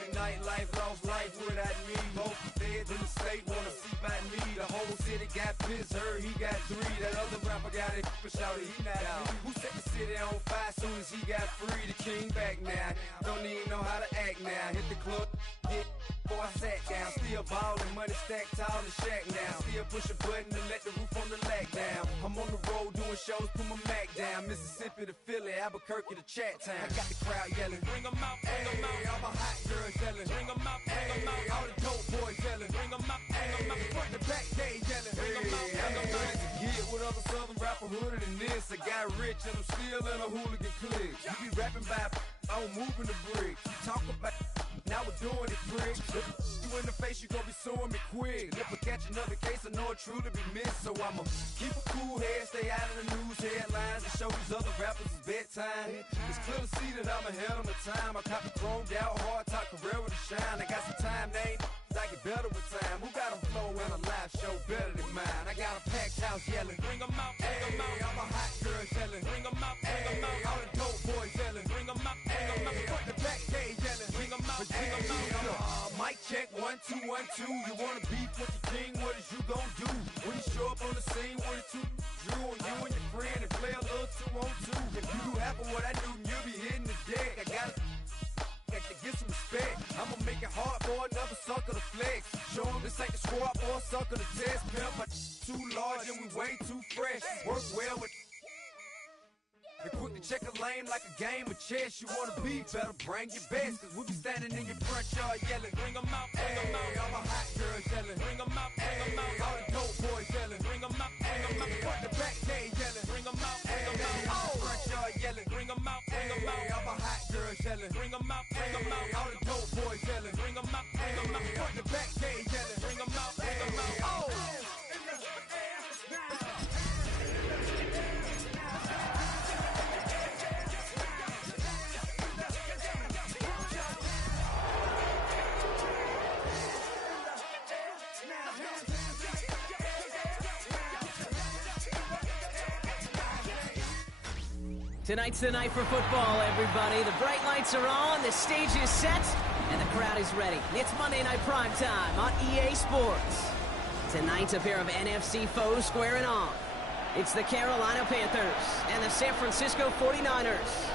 the nightlife, lost life without me. Both feds in the state wanna see by me. The whole city got pissed, heard he got 3. That other rapper got it, for shouted he not out. Who set the city on fire soon as he got free? The king back now, don't even know how to act now. Hit the club, get before I sat down. Still ballin', money stacked tall in the shack now. Still push a button to let the roof on the lack down. I'm on the road doing shows, put my Mac down. Mississippi to Philly, Albuquerque to Chat Town. I got the crowd yelling, bring 'em out, bring 'em out. All my hot girls yelling, bring 'em out, bring 'em out. All the dope boys yelling, bring 'em out, bring 'em out. Front the back, they yelling, bring 'em out, bring 'em out. To get with other southern rapper hooded than this. I got rich and I'm still in a hooligan clique. You be rapping by, I'm moving the bricks. You talk about, now we're doing it, prick. You in the face, you gon' be suing me quick. If I catch another case, I know it truly be missed. So I'ma keep a cool head, stay out of the news headlines, and show these other rappers it's bedtime. It's clear to see that I'm ahead of my time. I copy chromed out, hard top career with a shine. I got some time, name. I get better with time. Who got a flow and a live show better than mine? I got a packed house yelling, bring 'em out, bring 'em out. All my hot girls yelling, bring 'em out, bring 'em out. All the dope boys yelling, bring 'em out, bring 'em out. Front the back, they yelling, bring 'em out, bring 'em out. Mic check, 1 2 1 2. You wanna beef with the king? What is you gon' do when you show up on the scene with a 2 Drew on you and your friend and play a little 2 on 2? If you do half of what I do, you'll be hitting the deck. I gotta get some respect. I'ma make it hard for another sucker to flex. Show 'em this ain't the squad for a sucker to test. Pimp, my too large and we way too fresh. Work well with and quick to check a lane like a game of chess. You wanna be better, bring your best. Cause we'll be standing in your front yard yelling, bring 'em out, bring 'em out. All my hot girls yelling, bring 'em out, bring 'em out. All the dope boys yelling, bring 'em out, bring 'em out. Front the back, they yelling, bring 'em out, bring 'em out. All the front yard yelling, bring 'em out, bring 'em out. All my hot girls yelling, bring 'em out, bring 'em out. All the dope boys yelling, bring 'em out, bring 'em out. Front the back, they yelling, bring 'em out, bring 'em out. Oh! Tonight's the night for football, everybody. The bright lights are on, the stage is set, and the crowd is ready. It's Monday Night Primetime on EA Sports. Tonight, a pair of NFC foes squaring off. It's the Carolina Panthers and the San Francisco 49ers.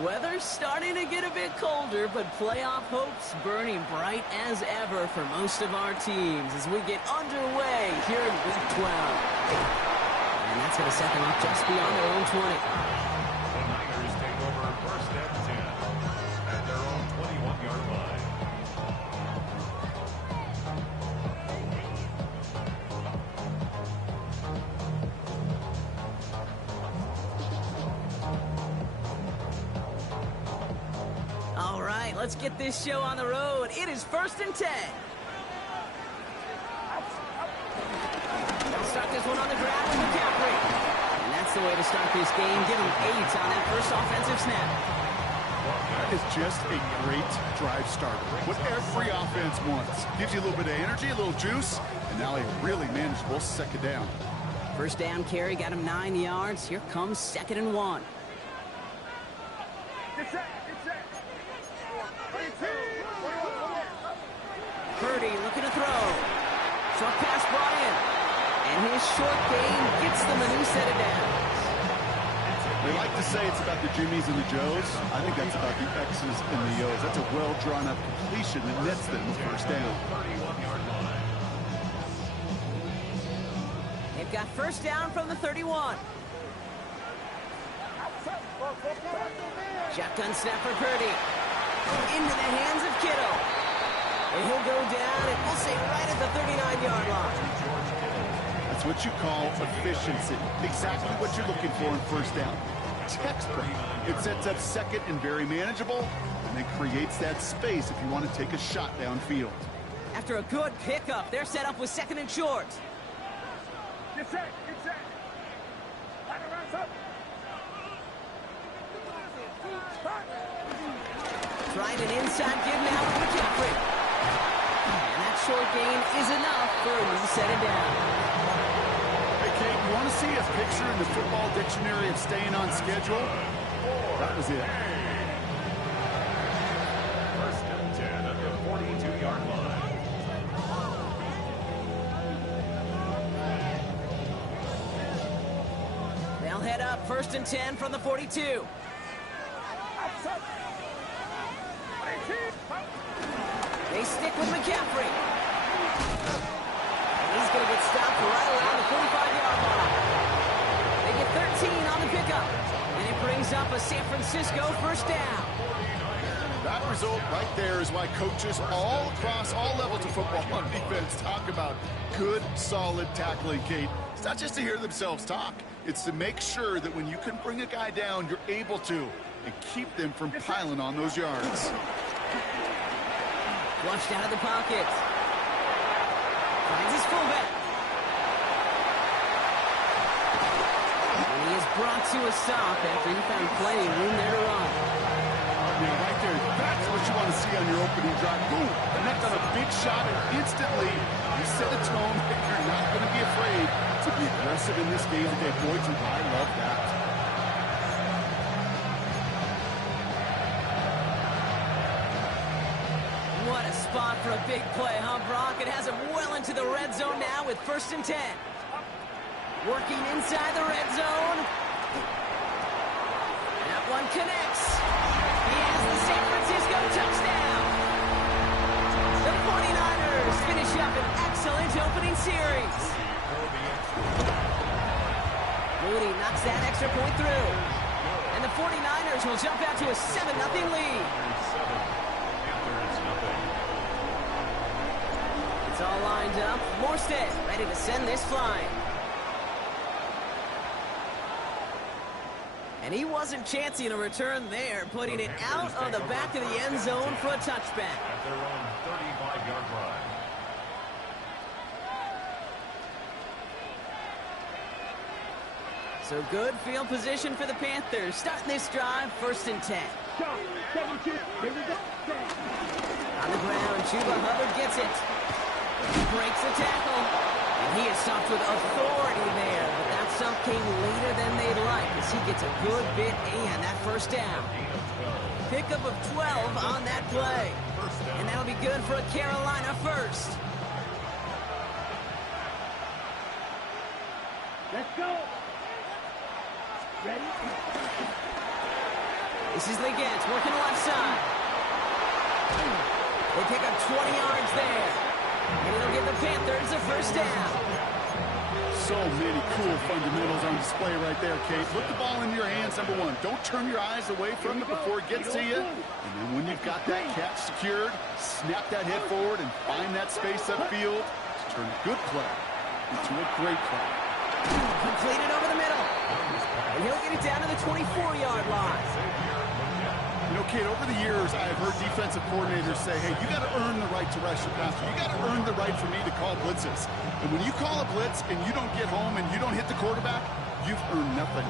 Weather's starting to get a bit colder, but playoff hopes burning bright as ever for most of our teams as we get underway here in Week 12. And that's going to set them up just beyond their own 20. The Niners take over first and 10 at their own 21-yard line. All right, let's get this show on the road. It is first and 10. They'll start this one on the ground with McCaffrey. And that's the way to start this game. Give him 8 on that first offensive snap. That is just a great drive starter. What every offense wants. Gives you a little bit of energy, a little juice, and now a really manageable second down. First down carry got him 9 yards. Here comes 2nd and 1. Purdy looking to throw. Short pass brought in. And his short gain gets them a new set of downs. They like to say it's about the Jimmies and the Joes. I think that's about the X's and the O's. That's a well-drawn-up completion that nets them the first down. 31-yard line. They've got first down from the 31. Shotgun snap for Purdy. Into the hands of Kittle. And he'll go down, and we'll say right at the 39-yard line. That's what you call efficiency. Exactly what you're looking for in first down. Textbook. It sets up second and very manageable, and it creates that space if you want to take a shot downfield. After a good pickup, they're set up with 2nd and short. Get set. Trying an inside give now with McCaffrey. short gain is enough for a new set of downs. Hey, Kate, you want to see a picture in the football dictionary of staying on schedule? That was it. First and 10 at the 42-yard line. They'll head up 1st and 10 from the 42. They stick with McCaffrey. And he's going to get stopped right around the 45-yard line. They get 13 on the pickup. And it brings up a San Francisco first down. That result right there is why coaches all across all levels of football on defense talk about good, solid tackling, Kate. It's not just to hear themselves talk. It's to make sure that when you can bring a guy down, you're able to, and keep them from piling on those yards. Flushed out of the pocket. Finds his fullback. And he is brought to a stop after he found plenty of room there to run. Yeah, right there, that's what you want to see on your opening drive. Boom, connect on a big shot, and instantly you set a tone that you're not going to be afraid to be aggressive in this game today. Boys, and I love that. What a spot for a big play, huh, Brock? It has him well into the red zone now with 1st and 10. Working inside the red zone. That one connects. He has the San Francisco touchdown. The 49ers finish up an excellent opening series. Moody knocks that extra point through. And the 49ers will jump out to a 7-0 lead. It's all lined up. Morstead ready to send this flying. And he wasn't chancing a return there, putting it out of the back of the end zone for a touchback. At their own 35-yard line. So good field position for the Panthers. Starting this drive, 1st and 10. Shot. 7-2. Here we go. On the ground, Chuba Hubbard gets it. Breaks the tackle. And he is stopped with authority there. But that stop came later than they'd like as he gets a good bit and that first down. Pickup of 12 on that play. And that'll be good for a Carolina first. Let's go. Ready? This is Legette working the left side. They pick up 20 yards there. And it'll give the Panthers a first down. So many cool fundamentals on display right there, Kate. Put the ball into your hands, number one. Don't turn your eyes away from it before it gets to you. And then when you've got that catch secured, snap that head forward and find that space upfield to turn a good play into a great play. Completed over the middle. And he'll get it down to the 24-yard line. You know, Kate, over the years, I've heard defensive coordinators say, hey, you got to earn the right to rush your passer. You got to earn the right for me to call blitzes. And when you call a blitz and you don't get home and you don't hit the quarterback, you've earned nothing.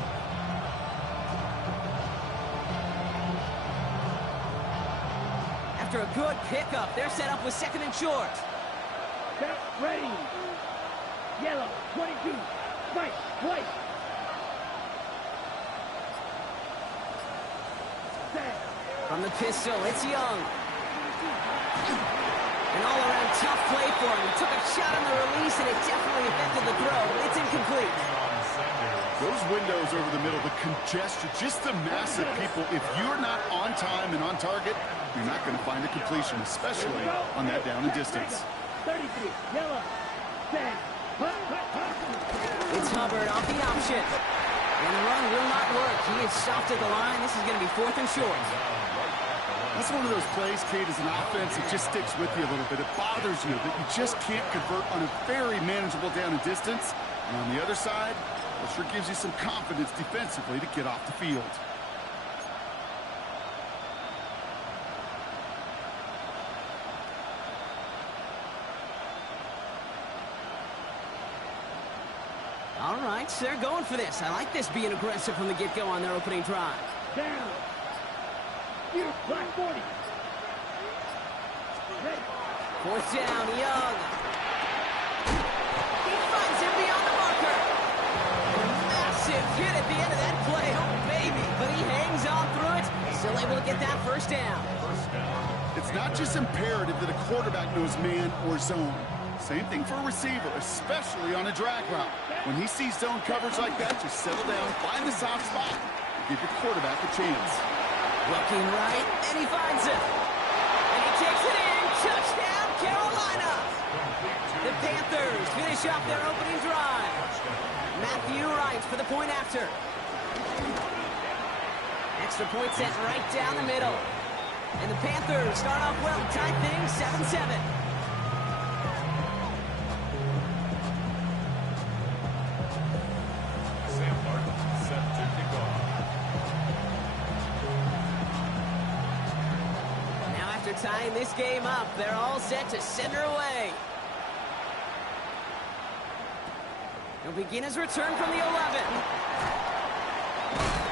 After a good pickup, they're set up with 2nd and short. Set. Ready. Yellow. 22. Fight. White. Set. From the pistol, it's Young. An all-around tough play for him. He took a shot on the release, and it definitely affected the throw. It's incomplete. Those windows over the middle, the congestion, just the massive people. If you're not on time and on target, you're not going to find a completion, especially on that down and distance. 33. Yellow. Set. It's Hubbard off the option. And the run will not work. He is stopped at the line. This is going to be 4th and short. That's one of those plays, Kate, as an offense, it just sticks with you a little bit. It bothers you that you just can't convert on a very manageable down and distance. And on the other side, it sure gives you some confidence defensively to get off the field. All right, so they're going for this. I like this being aggressive from the get-go on their opening drive. Down. Here, black 40. Ready. Fourth down, Young. He finds him beyond the marker. Massive hit at the end of that play. Oh, baby. But he hangs on through it. Still able to get that first down. It's not just imperative that a quarterback knows man or zone. Same thing for a receiver, especially on a drag route. When he sees zone coverage like that, just settle down, find the soft spot, and give your quarterback a chance. Looking right, and he finds it. And he takes it in. Touchdown, Carolina. The Panthers finish off their opening drive. Matthew Wright for the point after. Extra point set right down the middle. And the Panthers start off well, tie things 7-7. Sam Martin set to kick off. Now after tying this game up, they're all set to send her away. He'll begin his return from the 11.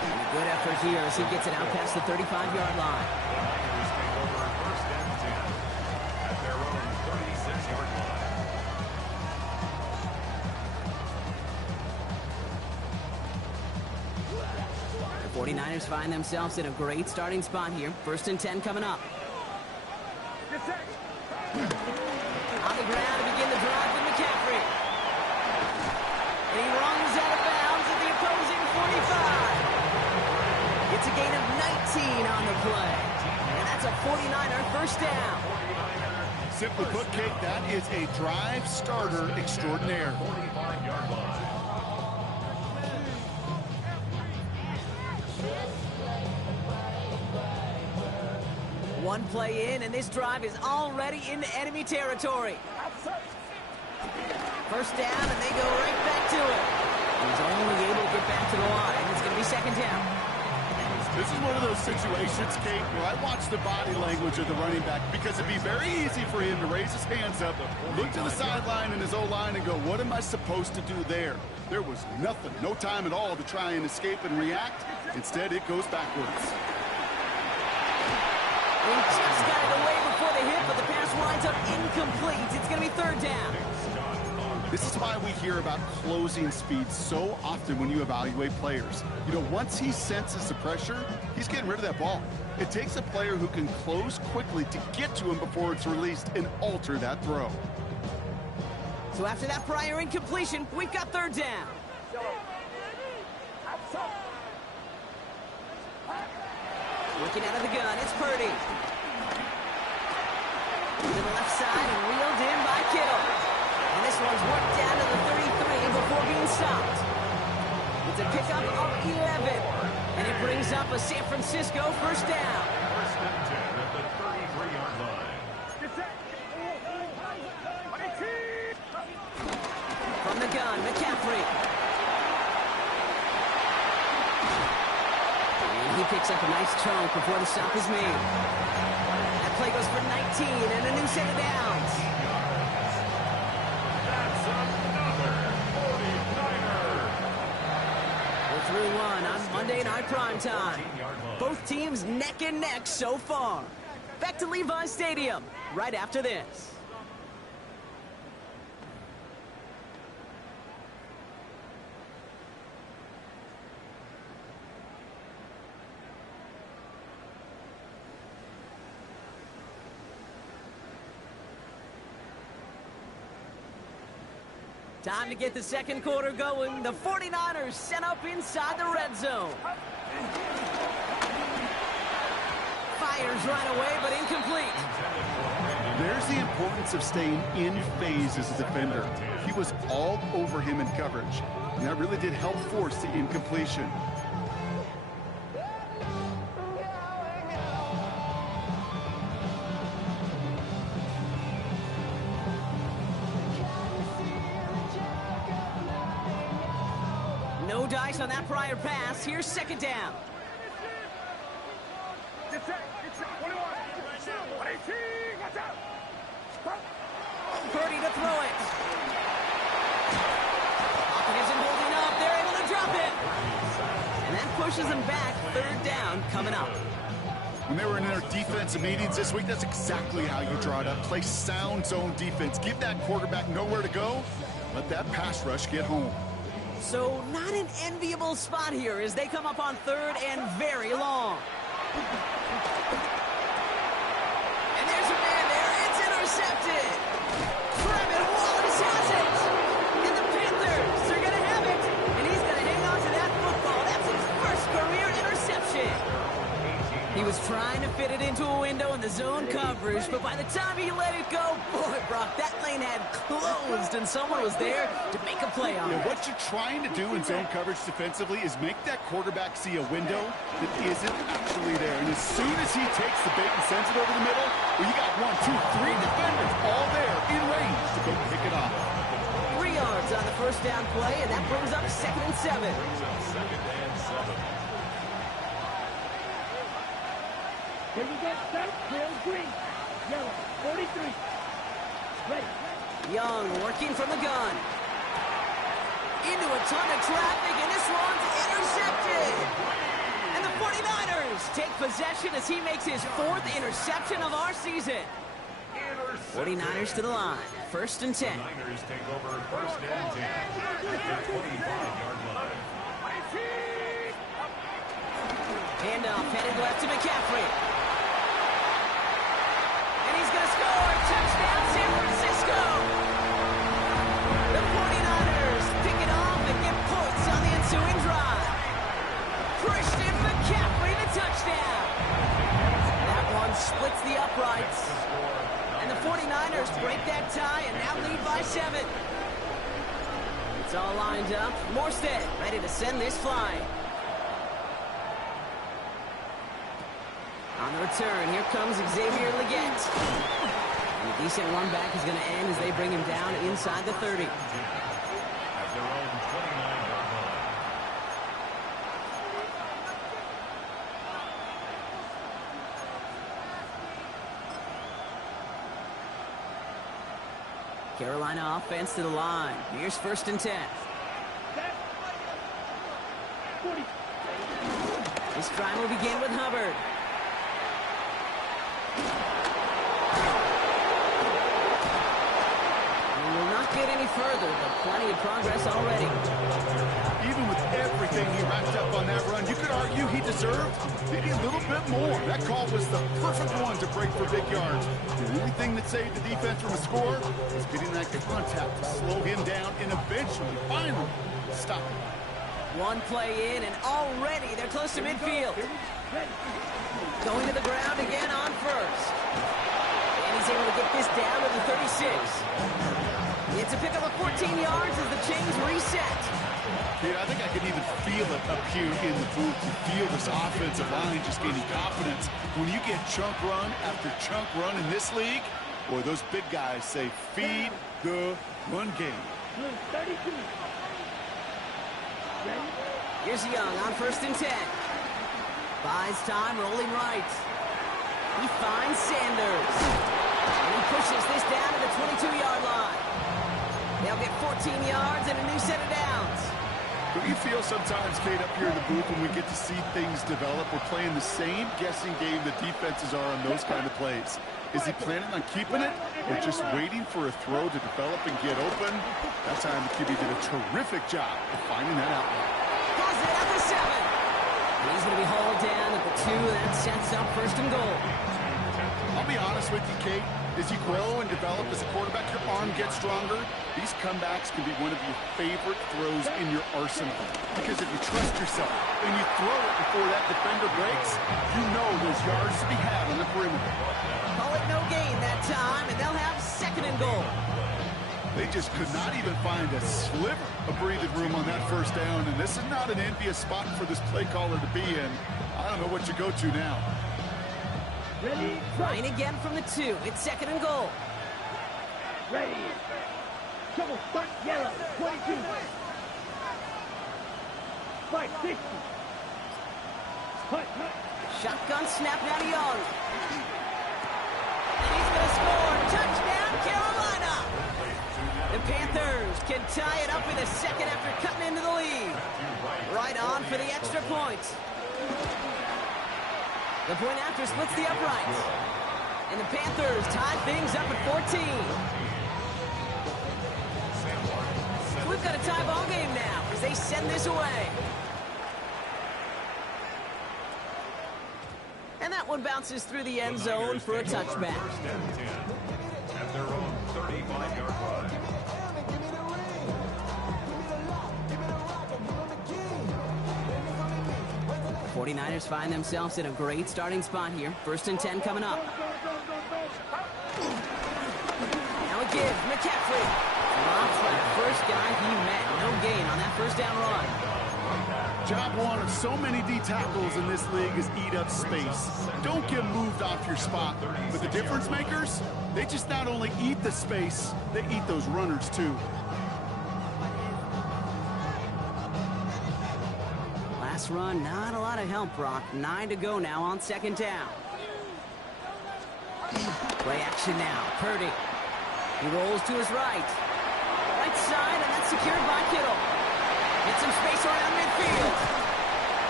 And a good effort here as he gets it out past the 35-yard line. Tigers take over first and 10 at their own 36-yard line. The 49ers find themselves in a great starting spot here. First and 10 coming up. On the ground to begin the drive with McCaffrey. And he runs out of bounds at the opposing 45. It's a gain of 19 on the play. And that's a 49er first down. Simply put, Kate, that is a drive starter extraordinaire. 45-yard line. One play in, and this drive is already into enemy territory. First down, and they go right back to it. He's only able to get back to the line. It's going to be second down. This is one of those situations, Kate, where I watch the body language of the running back because it'd be very easy for him to raise his hands up, look to the sideline in his O-line and go, what am I supposed to do there? There was nothing, no time at all to try and escape and react. Instead, it goes backwards. He just got it away before the hit, but the pass winds up incomplete. It's going to be third down. This is why we hear about closing speed so often when you evaluate players. You know, once he senses the pressure, he's getting rid of that ball. It takes a player who can close quickly to get to him before it's released and alter that throw. So after that prior incompletion, we've got third down. Looking out of the gun, it's Purdy. To the left side and wheeled in by Kittle. And this one's worked down to the 33 before being stopped. It's a pickup of 11. And it brings up a San Francisco first down. First and 10 at the 33-yard line. From the gun, McCaffrey. And he picks up a nice chunk before the stop is made. That play goes for 19 and a new set of downs. That's another 49er. We're through one on Monday Night Primetime. Both teams neck and neck so far. Back to Levi's Stadium right after this. Time to get the second quarter going. The 49ers set up inside the red zone. Fires right away, but incomplete. There's the importance of staying in phase as a defender. He was all over him in coverage, and that really did help force the incompletion. No dice on that prior pass. Here's second down. Purdy to throw it. Pocket isn't holding up. They're able to drop it. And that pushes them back. Third down coming up. When they were in their defensive meetings this week, that's exactly how you draw it up. Play sound zone defense. Give that quarterback nowhere to go. Let that pass rush get home. So not an enviable spot here as they come up on 3rd and very long. And there's a man there. It's intercepted. Trevin Wallace has it. And the Panthers are going to have it. And he's going to hang on to that football. That's his first career interception. He was trying to fit it into a window in the zone coverage, but by the time he let it go, boy, Brock, that lane had closed and someone was there to make a play on it. What you're trying to do in zone coverage defensively is make that quarterback see a window that isn't actually there. And as soon as he takes the bait and sends it over the middle, well, you got 1, 2, 3 defenders all there in range to go pick it off. 3 yards on the first down play, and that brings up 2nd and 7. Here we get set. Trail green. Yellow. 43. Ready. Young working from the gun. Into a ton of traffic, and this one's intercepted. And the 49ers take possession as he makes his 4th interception of our season. 49ers to the line. 1st and 10. Niners take over 1st and 10 at the 25-yard line. Handoff headed left to McCaffrey. And he's going to score. Touchdown, San Francisco. The 49ers pick it off and get points on the ensuing drive. Christian McCaffrey to touchdown. That one splits the uprights. And the 49ers break that tie and now lead by 7. It's all lined up. Morstead ready to send this flying. On the return, here comes Xavier Legette. And a decent run back is going to end as they bring him down inside the 30. At their own 29-yard line. Carolina offense to the line. Here's 1st and 10. Set. 40. This drive will begin with Hubbard. And will not get any further, but plenty of progress already. Even with everything he racked up on that run, you could argue he deserved maybe a little bit more. That call was the perfect one to break for big yards. The only thing that saved the defense from a score was getting that contact to slow him down and eventually, finally, stop him. One play in, and already they're close to midfield. Ready. Going to the ground again on 1st. And he's able to get this down to the 36. It's a pickup of 14 yards as the chains reset. Dude, I think I can even feel it up here in the booth. You feel this offensive line just gaining confidence. When you get chunk run after chunk run in this league, boy, those big guys say, feed the run game. Blue 32. Ready. Here's Young on 1st and 10. Buys time, rolling right. He finds Sanders. And he pushes this down to the 22-yard line. They'll get 14 yards and a new set of downs. Do you feel sometimes, Kate, up here in the booth when we get to see things develop, we're playing the same guessing game the defenses are on those kind of plays? Is he planning on keeping it or just waiting for a throw to develop and get open? That time the QB did a terrific job of finding that outlet. Pulls it at the 7. He's going to be hauled down at the 2, and that sets up 1st and goal. I'll be honest with you, Kate. As you grow and develop as a quarterback, your arm gets stronger. These comebacks can be one of your favorite throws in your arsenal. Because if you trust yourself and you throw it before that defender breaks, you know there's yards to be had on the perimeter. Call it no gain that time, and they'll have 2nd and goal. They just could not even find a sliver of breathing room on that 1st down, and this is not an envious spot for this play caller to be in. I don't know what you go to now. Ready. Trying again from the 2. It's 2nd and goal. Ready. Double stunt yellow. 22. 560. Hut. Shotgun snap now to Young. And he's going to score. Touchdown, Carolina. The Panthers can tie it up in the 2nd after cutting into the lead. Right on for the extra point. The The point after splits the uprights. And the Panthers tie things up at 14. So we've got a tie ball game now as they send this away. And that one bounces through the end zone for a touchback. First and 10 at their own 35-yard line. 49ers find themselves in a great starting spot here. First and 10 coming up. Now a give, McCaffrey. Drops like the first guy he met. No gain on that first down run. Job one of so many D tackles in this league is eat up space. Don't get moved off your spot. But the difference makers, they just not only eat the space, they eat those runners too. Last run, not a lot of help, Brock. 9 to go now on second down. Play action now. Purdy. He rolls to his right. Right side, and that's secured by Kittle. Get some space around midfield.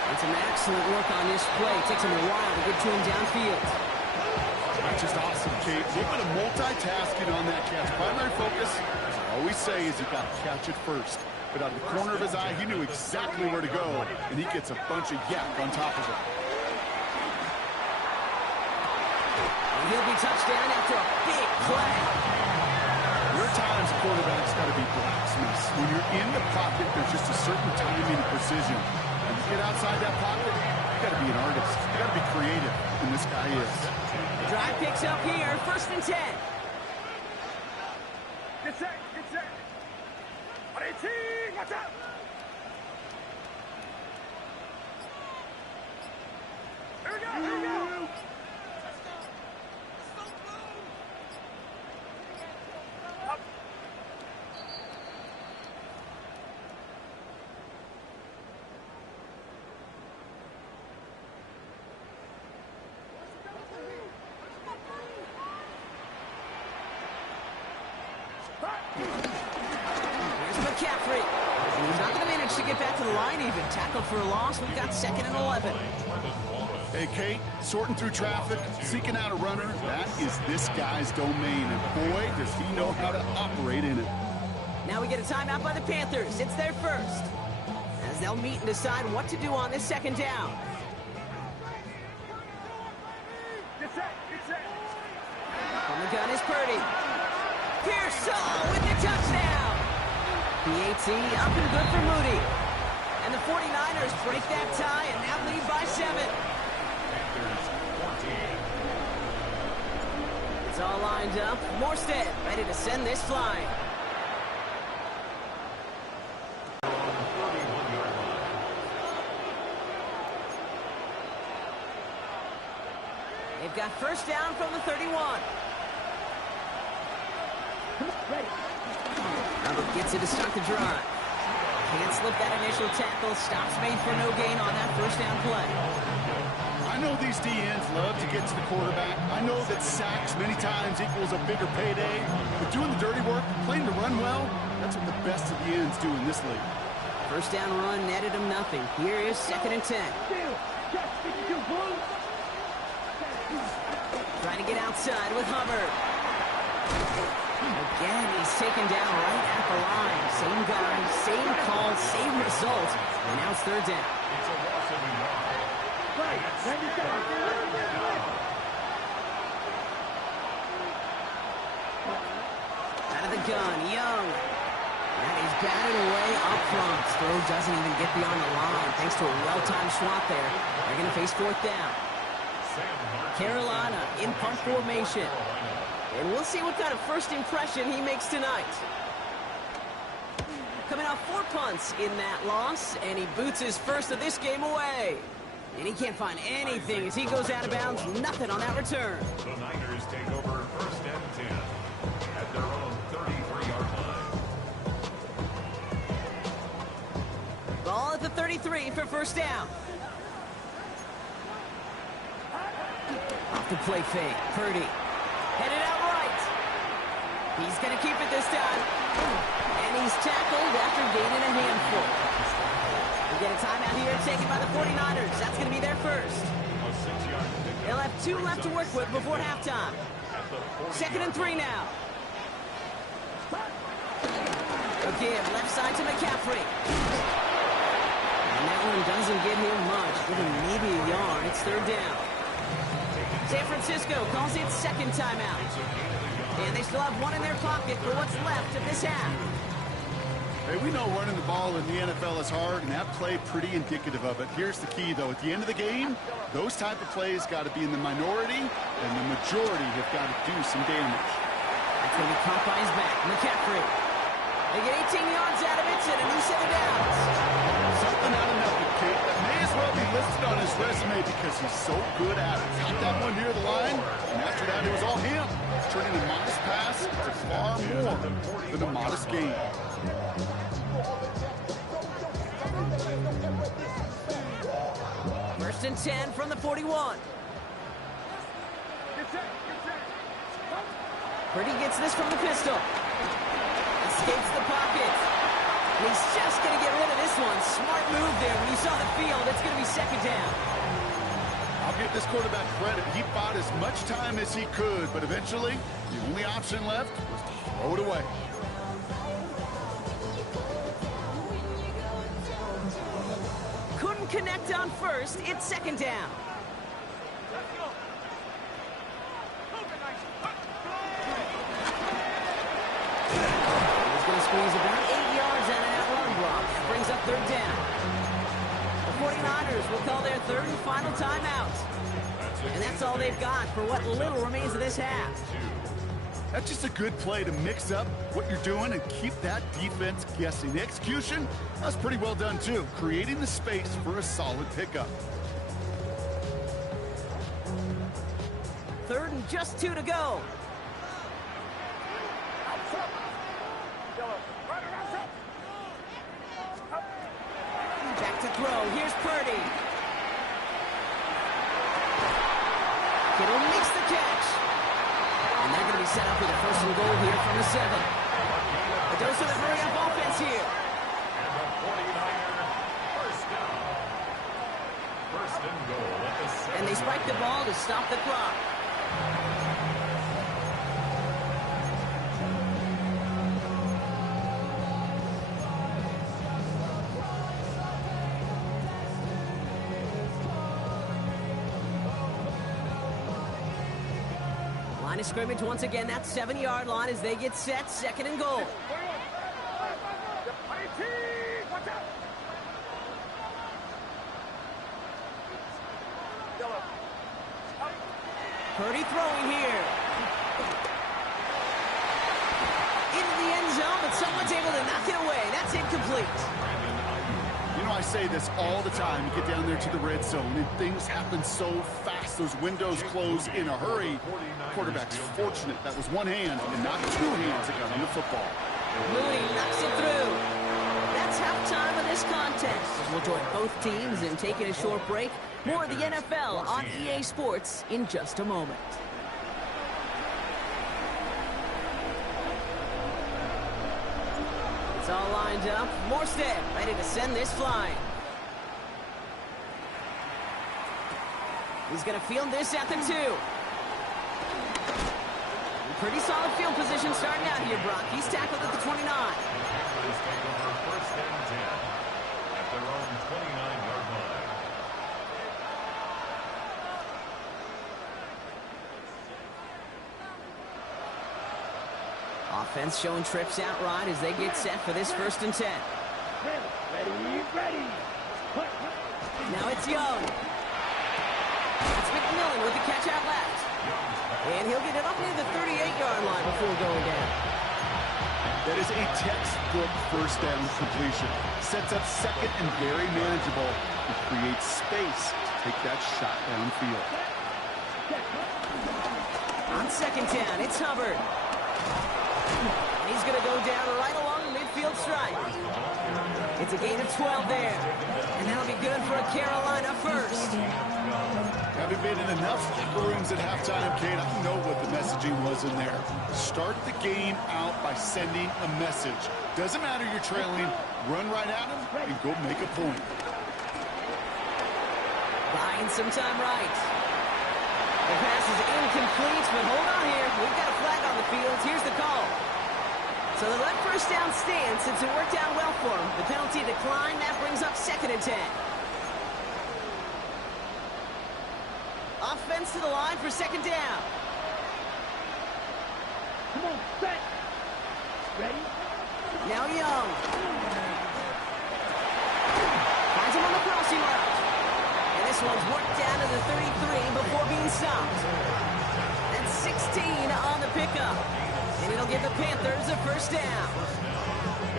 And some excellent work on this play. Takes him a while to get to him downfield. That's just awesome, Kate. A little bit of multitasking on that catch. Primary focus, as I always say, is you got to catch it first. But out of the corner of his eye, he knew exactly where to go, and he gets a bunch of yak on top of it. And he'll be touchdown after a big play. There are times quarterbacks got to be blacksmiths. When you're in the pocket, there's just a certain timing and precision. When you get outside that pocket, you got to be an artist. You got to be creative, and this guy is. The drive picks up here, first and 10. Get set, get set. Watch out! Here we go, here we go! Up. McCaffrey. He's not going to manage to get back to the line even. Tackle for a loss. We've got second and 11. Hey, Kate, sorting through traffic, seeking out a runner, that is this guy's domain. And boy, does he know how to operate in it. Now we get a timeout by the Panthers. It's their first. As they'll meet and decide what to do on this second down. Get set, get set. On the gun is Purdy. Pearsall with the touchdown. PAT up and good for Moody. And the 49ers break that tie and now lead by 7. Panthers 14. It's all lined up. Morstead ready to send this flying. On the 31-yard line. They've got first down from the 31. Ready. Hubbard gets it to start the drive. Can't slip that initial tackle. Stops made for no gain on that first down play. I know these DNs love to get to the quarterback. I know that sacks many times equals a bigger payday. But doing the dirty work, playing to run well, that's what the best of the ends do in this league. First down run netted him nothing. Here is second and 10. Still. Just 52 blue. Trying to get outside with Hubbard. Again, he's taken down right at the line. Same guy, same call, same result. And now it's third down. It's a loss of a yard. Right. Let me go. Out of the gun, Young. And he's batted away up front. Throw doesn't even get beyond the line. Thanks to a well-timed swat there. They're going to face fourth down. Carolina in punt formation. And we'll see what kind of first impression he makes tonight. Coming off 4 punts in that loss, and he boots his first of this game away. And he can't find anything as he goes out of bounds. Nothing on that return. The Niners take over first and 10 at their own 33-yard line. Ball at the 33 for first down. Off the play fake, Purdy. Headed out right. He's going to keep it this time. And he's tackled after gaining a handful. We get a timeout here taken by the 49ers. That's going to be their first. A 6-yard They'll have 2 left to work with before halftime. 2nd and 3 now. Again, left side to McCaffrey. And that one doesn't get him much. Give him maybe a yard. It's 3rd down. San Francisco calls it 2nd timeout. And they still have 1 in their pocket for what's left of this half. Hey, we know running the ball in the NFL is hard, and that play pretty indicative of it. Here's the key, though. At the end of the game, those type of plays got to be in the minority, and the majority have got to do some damage. That's going to be caught by his back. McCaffrey. They get 18 yards out of it and a new set of downs. Something out of nothing, Kate. That may as well be listed on his resume because he's so good at it. Got that one near the line, and after that, it was all him. Turning a modest pass to far more than a modest gain. First and 10 from the 41. Purdy gets this from the pistol. Escapes the pocket. And he's just going to get rid of this one. Smart move there. When you saw the field, it's going to be 2nd down. I'll give this quarterback credit. He bought as much time as he could, but eventually, the only option left was to throw it away. Couldn't connect on first. It's 2nd down. He's going to squeeze about 8 yards out of that run block. That brings up 3rd down. The 49ers will call their 3rd and final timeout. And that's all they've got for what little remains of this half. That's just a good play to mix up what you're doing and keep that defense guessing. The execution, that's pretty well done too, creating the space for a solid pickup. 3rd and just 2 to go. Back to throw. Here's Purdy. Kittle makes the catch. And they're going to be set up with a 1st and goal here from the 7. A dose of the hurry-up offense here. And the 49er, first down. 1st and goal at the 7. And they spike the ball to stop the clock. Line of scrimmage once again, that 7-yard line as they get set, 2nd and goal. Purdy throwing here. Into the end zone, but someone's able to knock it away. That's incomplete. You know, I say this all the time. You get down there to the red zone, and things happen so fast. Those windows close in a hurry. Quarterback's fortunate. That was one hand and not 2 hands that got on the football. Mooney knocks it through. That's halftime of this contest. We'll join both teams in taking a short break. More of the NFL on EA Sports in just a moment. It's all lined up. Morstead ready to send this flying. He's going to field this at the 2. Pretty solid field position starting out here, Brock. He's tackled at the 29. Packers take over 1st and 10 at their own 29-yard line. Offense showing trips out right as they get set for this 1st and 10. Ready. Now it's Young. It's McMillan with the catch out left. And he'll get it up near the 38-yard line before going down. That is a textbook 1st down completion. Sets up 2nd and very manageable. It creates space to take that shot downfield. On 2nd down, it's Hubbard. He's going to go down right along the midfield stripe. It's a gain of 12 there. And that'll be good for a Carolina 1st. Having been in enough locker rooms at halftime, Kate, I know what the messaging was in there. Start the game out by sending a message. Doesn't matter you're trailing, run right at them and go make a point. Buying some time right. The pass is incomplete, but hold on here. We've got a flag on the field. Here's the call. So they let first down stand since it worked out well for them. The penalty declined. That brings up 2nd and 10. Offense to the line for 2nd down. Come on, set. Ready? Now Young. Finds him on the crossing route. And this one's worked down to the 33 before being stopped. That's 16 on the pickup. And it'll give the Panthers a first down.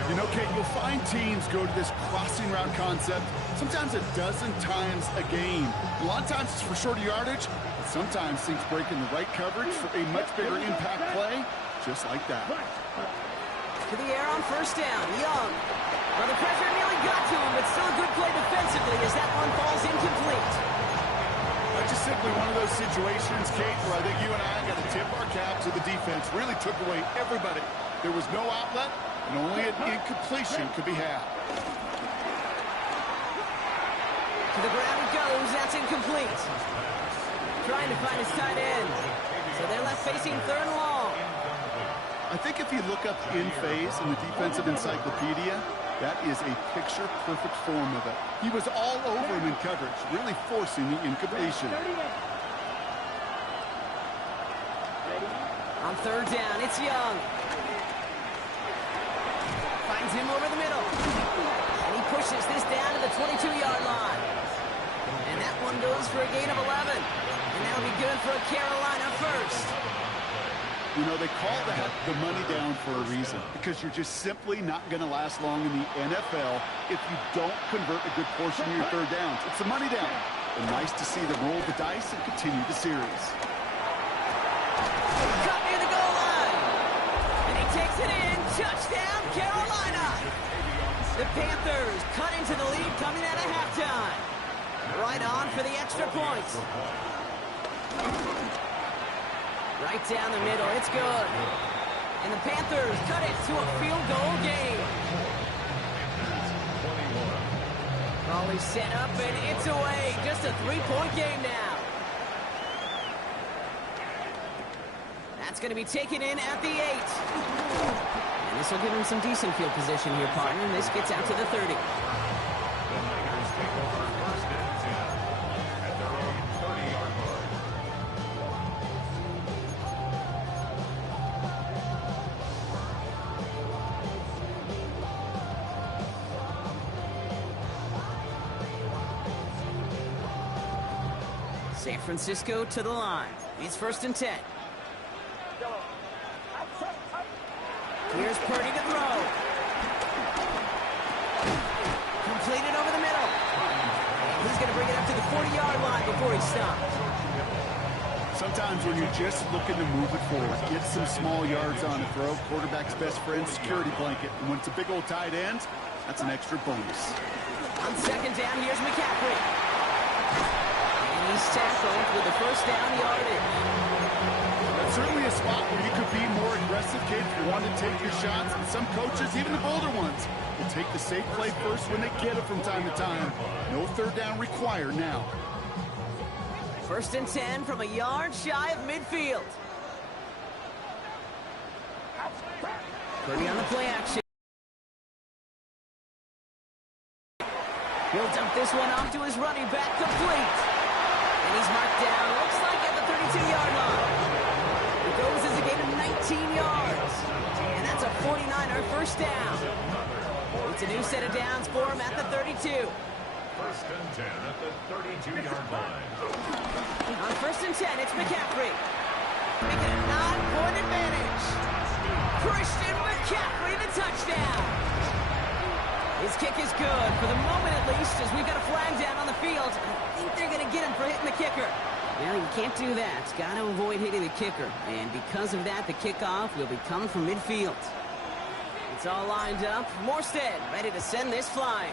You know, Kate, you'll find teams go to this crossing route concept sometimes a dozen times a game. A lot of times it's for shorter yardage, but sometimes things break in the right coverage for a much bigger impact play, just like that. To the air on first down. Young. Well, the pressure nearly got to him, but still a good play defensively as that one falls incomplete. That's just simply one of those situations, Kate, where I think you and I got to tip our cap to the defense. Really took away everybody. There was no outlet, and only an incompletion could be had. To the ground it goes. That's incomplete. Trying to find his tight end. So they're left facing 3rd and long. I think if you look up in phase in the defensive encyclopedia, that is a picture-perfect form of it. He was all over him in coverage, really forcing the incompletion. On 3rd down, it's Young. Finds him over the middle. And he pushes this down to the 22-yard line. And that one goes for a gain of 11. And that'll be good for a Carolina first. You know, they call that the money down for a reason, because you're just simply not going to last long in the NFL if you don't convert a good portion of your 3rd downs. It's the money down. And nice to see them roll the dice and continue the series. Cut near the goal line. And he takes it in. Touchdown, Carolina. The Panthers cut into the lead coming out of halftime. Right on for the extra point. Right down the middle. It's good. And the Panthers cut it to a field goal game. Raleigh set up, and it's away. Just a 3-point game now. That's going to be taken in at the 8. And this will give him some decent field position here, partner. This gets out to the 30. The Niners take over 1st and 10 at their own 30-yard line. San Francisco to the line. It's 1st and 10. Here's Purdy to throw. Completed over the middle. And he's going to bring it up to the 40-yard line before he stops. Sometimes when you're just looking to move it forward, get some small yards on a throw, quarterback's best friend, security blanket. And when it's a big old tight end, that's an extra bonus. On 2nd down, here's McCaffrey. And he's tackled with the first down yardage. That's certainly a spot where you could be more aggressive, Kate, if you want to take your shots. And some coaches, even the bolder ones, will take the safe play first when they get it from time to time. No 3rd down required now. 1st and 10 from a yard shy of midfield. Purdy on the play action. He'll dump this one off to his running back, complete. And he's marked down, looks like at the 32-yard line. It goes as a gain of 19 yards. And that's a 49er first down. It's a new set of downs for him at the 32. 1st and 10 at the 32-yard line. On 1st and 10, it's McCaffrey. Making a 9-point advantage. Christian McCaffrey, the touchdown. His kick is good, for the moment at least, as we've got a flag down on the field. I think they're going to get him for hitting the kicker. Well, you can't do that. Got to avoid hitting the kicker. And because of that, the kickoff will be coming from midfield. It's all lined up. Morstead ready to send this flying.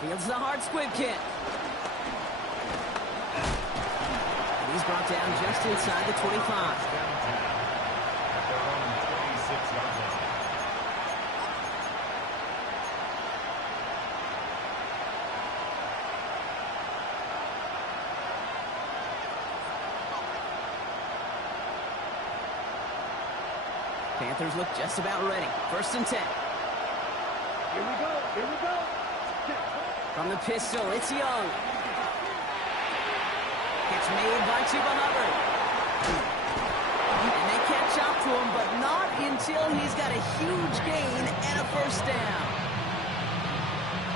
Fields the hard squib kick. And he's brought down just inside the 25. At their own 26-yard line. Panthers look just about ready. 1st and 10. Here we go. Here we go. From the pistol, it's Young. Catch made by Chuba Hubbard. And they catch up to him, but not until he's got a huge gain and a 1st down.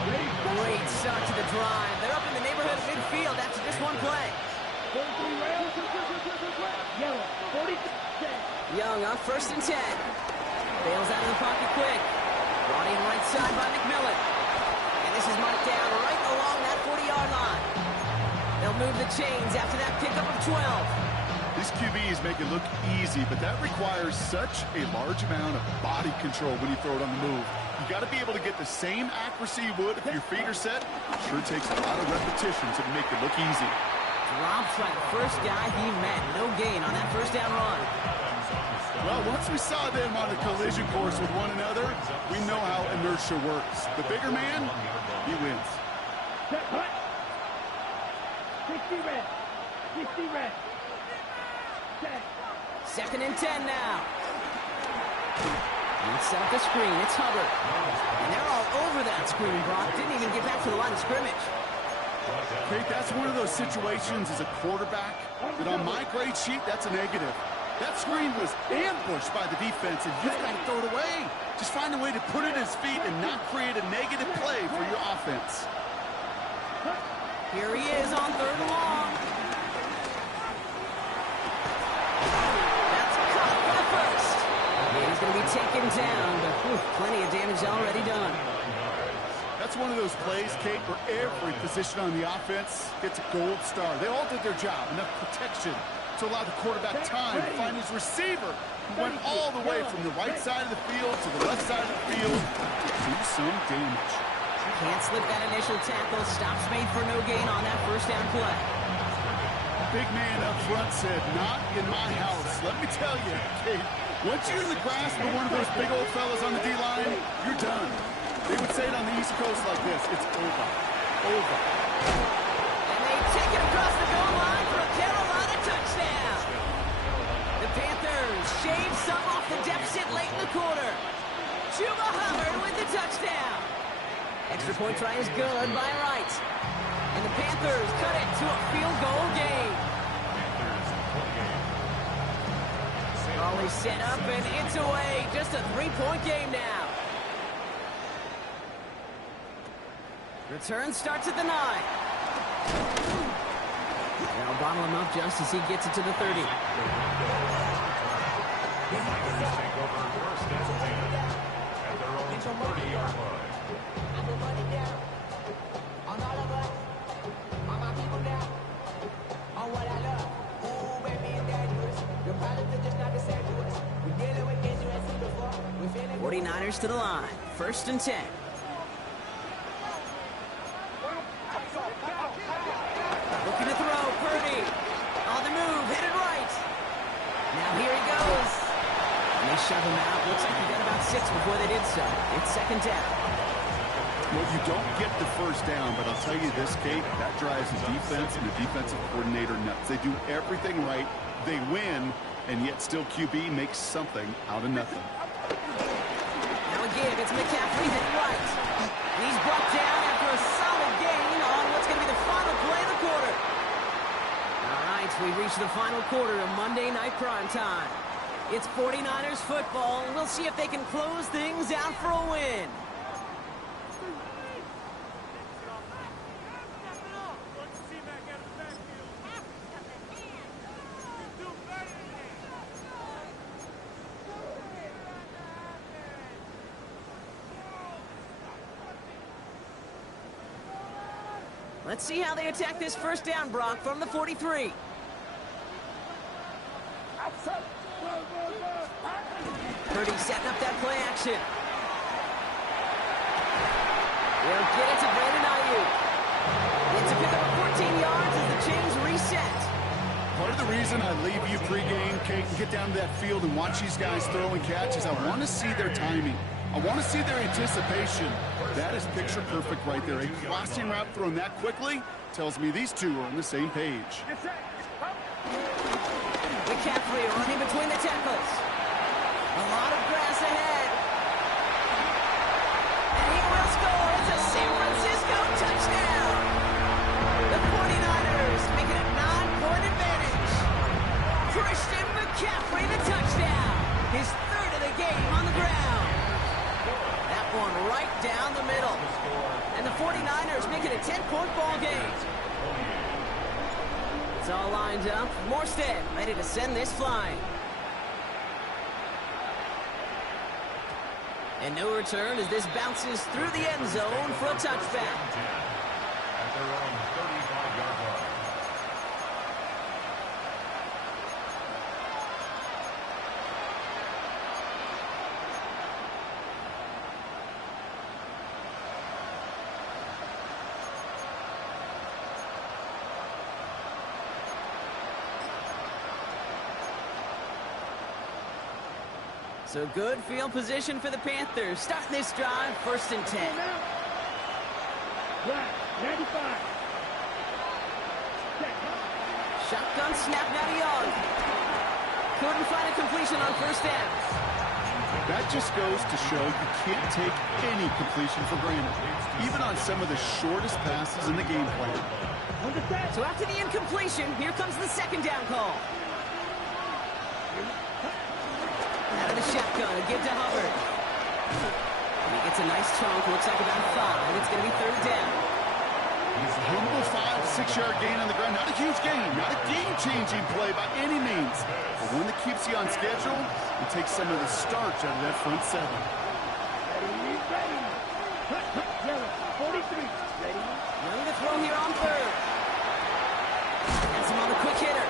Great start to the drive. They're up in the neighborhood of midfield after just one play. 43 rounds. Yellow. 40. Young on 1st and 10. Bails out of the pocket quick. Brought in right side by McMillan. And this is marked down right along that 40-yard line. They'll move the chains after that pickup of 12. These QBs make it look easy, but that requires such a large amount of body control when you throw it on the move. You got to be able to get the same accuracy you would if your feet are set. Sure takes a lot of repetitions to make it look easy. Drops by the first guy he met. No gain on that 1st down run. Well, once we saw them on the collision course with one another, we know how inertia works. The bigger man, he wins. Set, hut. 60 red. 60 red. Set. 2nd and 10 now. Let's set up the screen. It's Hubbard. And they're all over that screen, Brock. Didn't even get back to the line of scrimmage. Kate, that's one of those situations as a quarterback that on my grade sheet, that's a negative. That screen was ambushed by the defense, and you've got to throw it away. Just find a way to put it at his feet and not create a negative play for your offense. Here he is on 3rd and long. That's caught for the 1st. Yeah, he's going to be taken down, but plenty of damage already done. That's one of those plays, Kate, where every position on the offense gets a gold star. They all did their job, enough protection to allow the quarterback time to find his receiver, who went all the way from the right side of the field to the left side of the field to do some damage. Can't slip that initial tackle. Stops made for no gain on that 1st down play. Big man up front said, not in my house. Let me tell you, Kate, once you're in the grasp of one of those big old fellas on the D-line, you're done. They would say it on the East Coast like this, it's over. Over. And they take it across the goal line for a Carolina touchdown. The Panthers shave some off the deficit late in the quarter. Chuba Hubbard with the touchdown. Extra point try is good by Wright. And the Panthers cut it to a field goal game. Always set up and it's away. Just a 3-point game now. Return starts at the 9. They'll bottle him up just as he gets it to the 30. The Niners take over 1st and 10 at their own 30-yard line. '49ers to the line. 1st and 10. Looking to throw. Purdy. On the move. Headed right. Now here he goes. And they shove him out. Looks like he got about 6 before they did so. It's 2nd down. Well, you don't get the 1st down, but I'll tell you this, Kate, that drives the defense and the defensive coordinator nuts. They do everything right. They win, and yet still QB makes something out of nothing. Now again, it's McCaffrey hit right. He's brought down after a solid gain on what's going to be the final play of the quarter. All right, we reach the final quarter of Monday Night Primetime. It's 49ers football. We'll see if they can close things out for a win. Let's see how they attack this 1st down, Brock, from the 43. Purdy setting up that play action. They'll get it to Brandon Ayuk. It's a pickup of 14 yards as the chains reset. Part of the reason I leave you pregame, Kate, and get down to that field and watch these guys throw and catch is I want to see their timing. I want to see their anticipation. That is picture perfect right there. A crossing route thrown that quickly tells me these two are on the same page. McCaffrey running between the tackles. A lot of 49ers make it a 10-point ball game. It's all lined up. Morstead ready to send this flying. And no return as this bounces through the end zone for a touchback. At their own 35-yard line. So good field position for the Panthers. Starting this drive, 1st and 10. Black, 95. Shotgun snap now to Young. Couldn't find a completion on 1st down. That just goes to show you can't take any completion for granted, even on some of the shortest passes in the game plan. So after the incompletion, here comes the 2nd down call. Out of the shotgun, a give to Hubbard. And he gets a nice chunk, looks like about 5. It's going to be 3rd down. He's a humble 5 to 6 yard gain on the ground. Not a huge gain, not a game-changing play by any means. But one that keeps you on schedule and takes some of the starch out of that front 7. Ready. Yellow, 43. Ready. Young to throw here on 3rd. Has him on the quick hitter.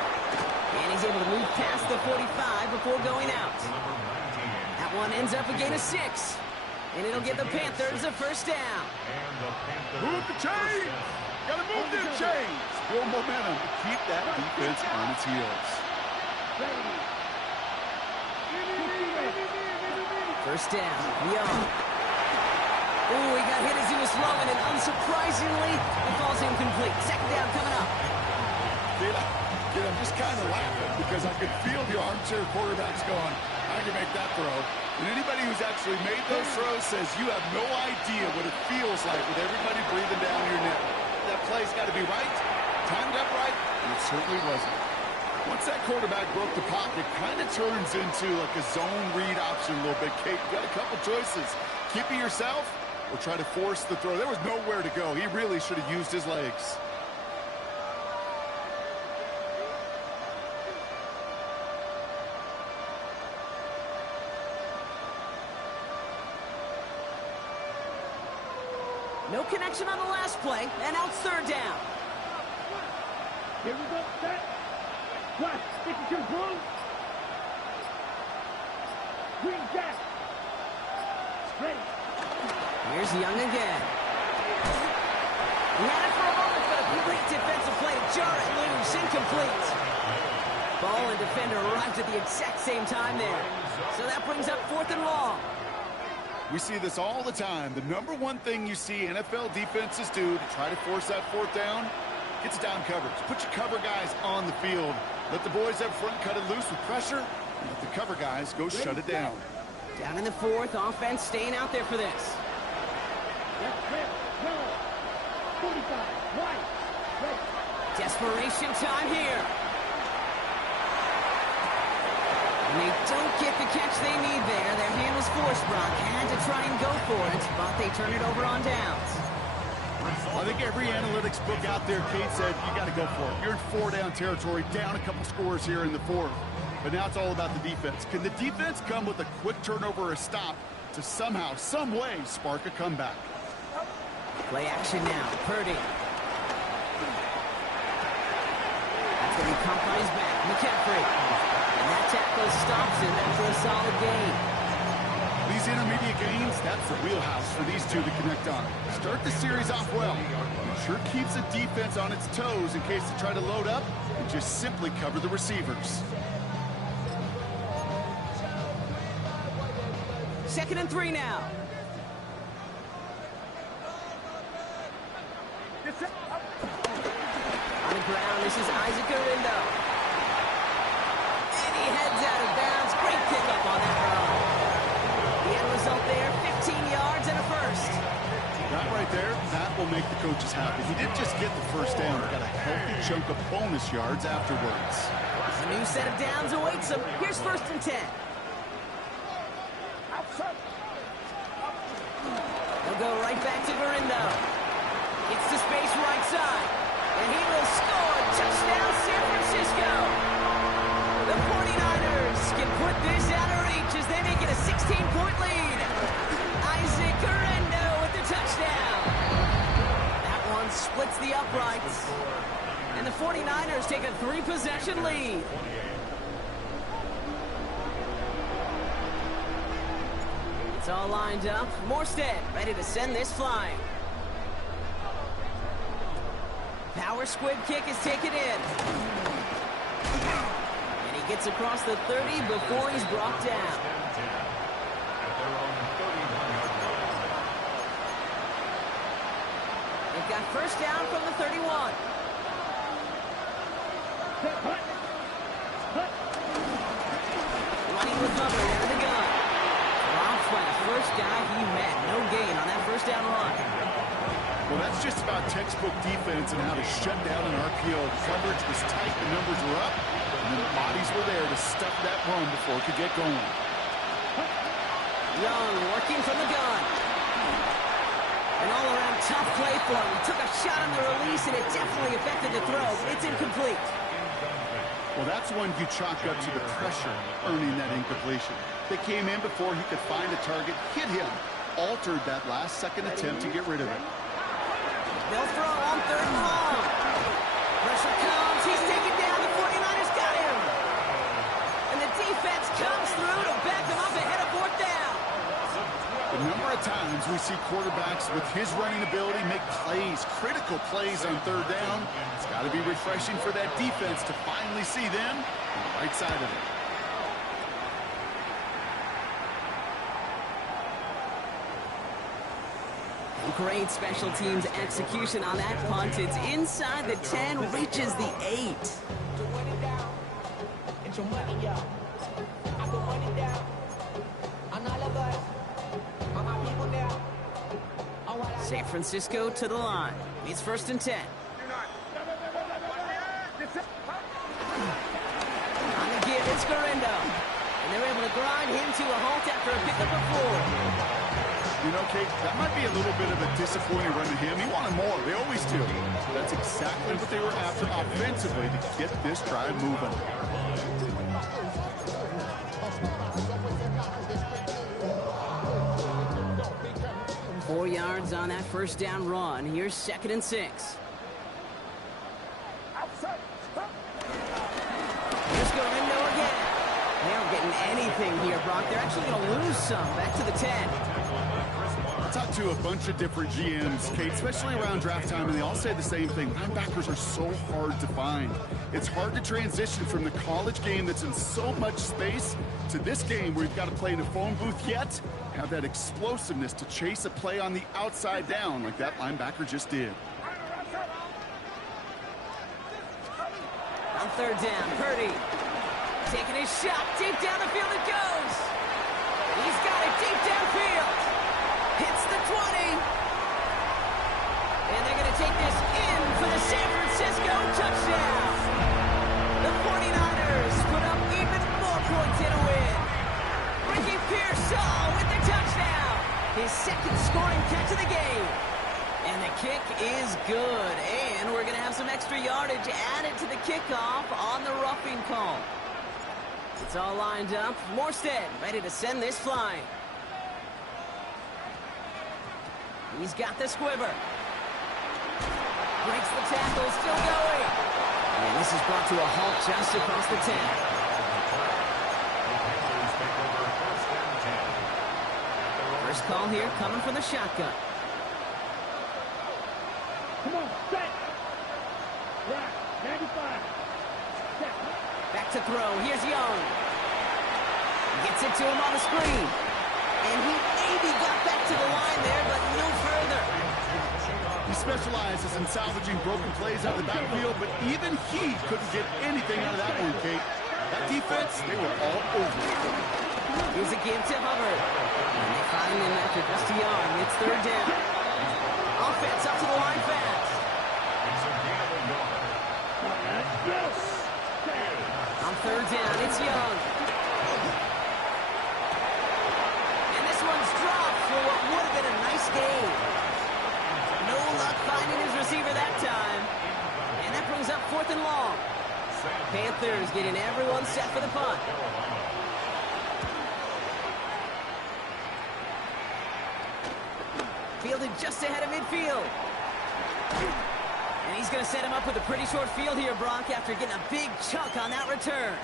And he's able to move past the 45 before going out. That one ends up a gain of 6. And it'll give the Panthers a 1st down. Move the chains! Gotta move them chains! Build momentum to keep that defense on its heels. 1st down, Young. Ooh, he got hit as he was throwing, and unsurprisingly, the ball's incomplete. 2nd down coming up. Kid, I'm just kind of laughing because I could feel the armchair quarterbacks going, I can make that throw. And anybody who's actually made those throws says you have no idea what it feels like with everybody breathing down your neck. That play's got to be right, timed up right, and it certainly wasn't. Once that quarterback broke the pocket, kind of turns into like a zone read option a little bit. Kate, you got a couple choices. Keep it yourself or try to force the throw. There was nowhere to go. He really should have used his legs. No connection on the last play, and now it's 3rd down. Here we go, set. Black, signature blue. Green jack. Ready. Here's Young again. He had it for a moment, but a great defensive play to jar it loose, incomplete. Ball and defender arrived at the exact same time there. So that brings up 4th and long. We see this all the time. The number one thing you see NFL defenses do to try to force that 4th down, gets down coverage. Put your cover guys on the field. Let the boys up front cut it loose with pressure, and let the cover guys go shut it down. Down in the 4th, offense staying out there for this. Left, red, yellow. 45, white, red. Desperation time here. And they don't get the catch they need there. Their hand was forced, Brock. Had to try and go for it, but they turn it over on downs. I think every analytics book out there, Kate said, you got to go for it. You're in 4-down territory, down a couple scores here in the 4th. But now it's all about the defense. Can the defense come with a quick turnover or a stop to somehow, some way, spark a comeback? Play action now. Purdy. That's going to be caught by his back. McCaffrey. And that tackle stops it after a solid gain. These intermediate gains, that's the wheelhouse for these two to connect on. Start the series off well. It sure keeps the defense on its toes in case they try to load up and just simply cover the receivers. 2nd and 3 now. On the ground, this is Isaac Orindo. And he heads out of bounds. Great pickup on that run. The end result there, 15 yards and a 1st. That right there, that will make the coaches happy. He didn't just get the 1st down, he got a healthy chunk of bonus yards afterwards. A new set of downs awaits him. Here's 1st and 10. They'll go right back to Verindo. Gets to space right side. And he will score. Touchdown, San Francisco. The 49ers can put this out of reach as they make it a 16-point lead. Isaac Guerendo with the touchdown. That one splits the uprights. And the 49ers take a 3-possession lead. It's all lined up. Morstead ready to send this flying. Power squib kick is taken in. And he gets across the 30 before he's brought down. They've got first down from the 31. Running with Hubbard out of the gun. Drops by the first guy he met. No gain on that first down run. Well, that's just about textbook defense and how to shut down an RPO. The coverage was tight, the numbers were up, and then the bodies were there to stuff that run before it could get going. Young working from the gun. An all-around tough play for him. He took a shot on the release, and it definitely affected the throw. It's incomplete. Well, that's one you chalk up to the pressure earning that incompletion. They came in before he could find a target, hit him, altered that last-second attempt to get rid of it. They'll throw on third and long. Pressure comes. He's taken down. The 49ers got him. And the defense comes through to back him up ahead of fourth down. The number of times we see quarterbacks with his running ability make plays, critical plays on third down. It's got to be refreshing for that defense to finally see them on the right side of it. Great special teams execution on that punt. It's inside the 10, reaches the 8. San Francisco to the line. It's first and 10. On the give, it's Guerendo. And they're able to grind him to a halt after a pickup of 4. You know, Kate, that might be a little bit of a disappointing run to him. He wanted more. They always do. That's exactly what they were after offensively to get this drive moving. 4 yards on that first down run. Here's 2nd and 6. Here's Guerendo again. They aren't getting anything here, Brock. They're actually going to lose some. Back to the 10. I talked to a bunch of different GMs, Kate, especially around draft time, and they all say the same thing. Linebackers are so hard to find. It's hard to transition from the college game that's in so much space to this game where you've got to play in a phone booth yet have that explosiveness to chase a play on the outside down like that linebacker just did. On third down, Purdy taking his shot. Deep down the field it goes. He's got it deep downfield. Hits the 20. And they're going to take this in for the San Francisco touchdown. The 49ers put up even more points in a win. Ricky Pearsall with the touchdown. His 2nd scoring catch of the game. And the kick is good. And we're going to have some extra yardage added to the kickoff on the roughing call. It's all lined up. Morstead ready to send this flying. He's got the squibber. Breaks the tackle, still going. And this is brought to a halt just across the 10. First call here coming from the shotgun. Come on, set. Right, 95. Set. Back to throw. Here's Young. Gets it to him on the screen. And he maybe got back to the line there, but no further. He specializes in salvaging broken plays out of the backfield, but even he couldn't get anything out of that one, Kate. That defense, they were all over it. Here's a give to Hubbard. And they find him after just a yard. It's third down. Offense up to the line fast. On third down, it's Young. And this one's dropped for what would have been a nice game. No luck finding him Fielded just ahead of midfield. And he's going to set him up with a pretty short field here, Brock, after getting a big chunk on that return.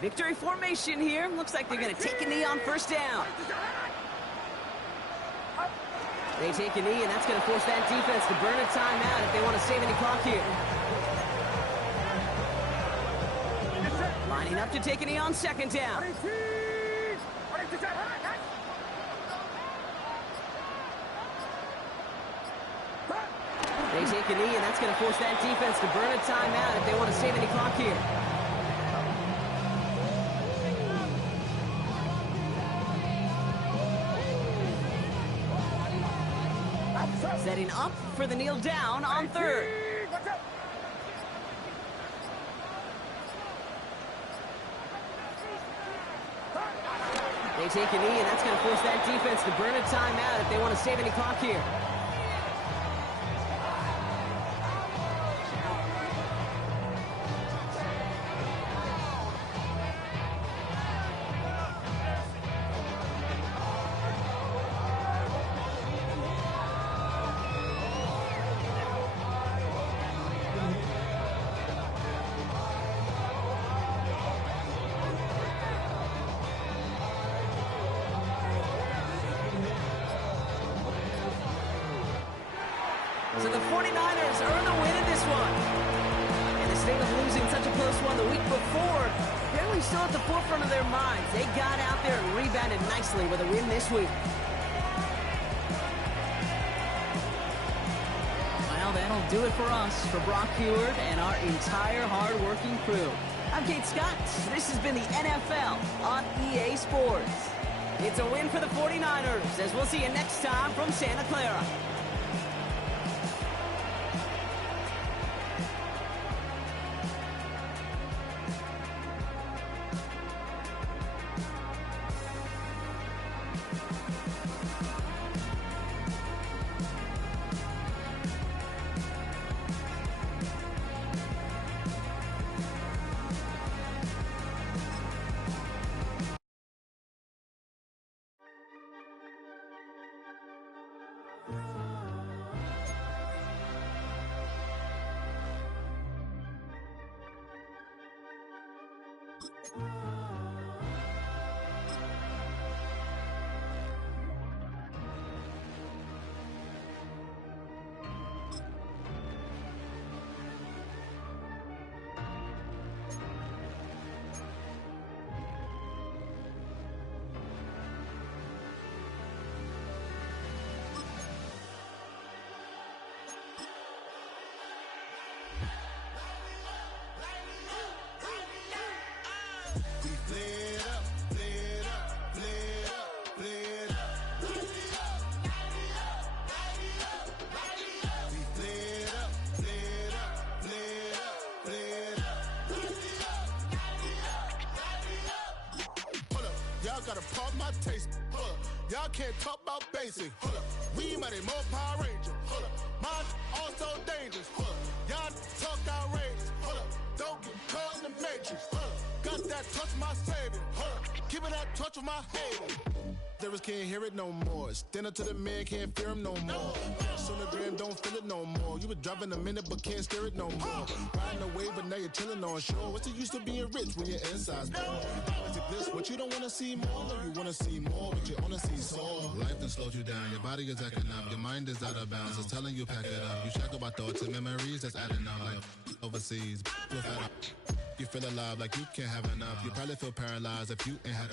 Victory formation here. Looks like they're going to take a knee on first down. They take a knee, and that's going to force that defense to burn a timeout if they want to save any clock here. Lining up to take a knee on second down. They take a knee, and that's going to force that defense to burn a timeout if they want to save any clock here. Setting up for the kneel down on third. They take a knee, and that's going to force that defense to burn a timeout if they want to save any clock here. So the 49ers earn the win in this one. And instead of losing such a close one the week before, apparently still at the forefront of their minds. They got out there and rebounded nicely with a win this week. Well, that'll do it for us, for Brock Huard and our entire hard-working crew. I'm Kate Scott. This has been the NFL on EA Sports. It's a win for the 49ers, as we'll see you next time from Santa Clara. Gotta pump my taste. Hold up. Y'all can't talk about basic. Hold up. We mighty more Power Ranger. Hold up. Mine also dangerous. Hold up. Y'all talk outrageous. Hold up. Don't get caught in the matrix. Hold up. Got that touch of my savior. Hold up. Keeping that touch of my hater. Lyrics can't hear it no more. Stand up to the man, can't fear him no more. On the gram, don't feel it no more. You were driving a minute, but can't steer it no more. Riding away, but now you're chilling on shore. What's the use of being rich when your inside's poor? Is it this what you don't want to see more? You want to see more, but you wanna see sore. Life done slowed you down. Your body is acting up. Your mind is out of bounds. It's telling you pack it up. You check about thoughts and memories that's adding up. Like overseas, you feel alive like you can't have enough. You probably feel paralyzed if you ain't had a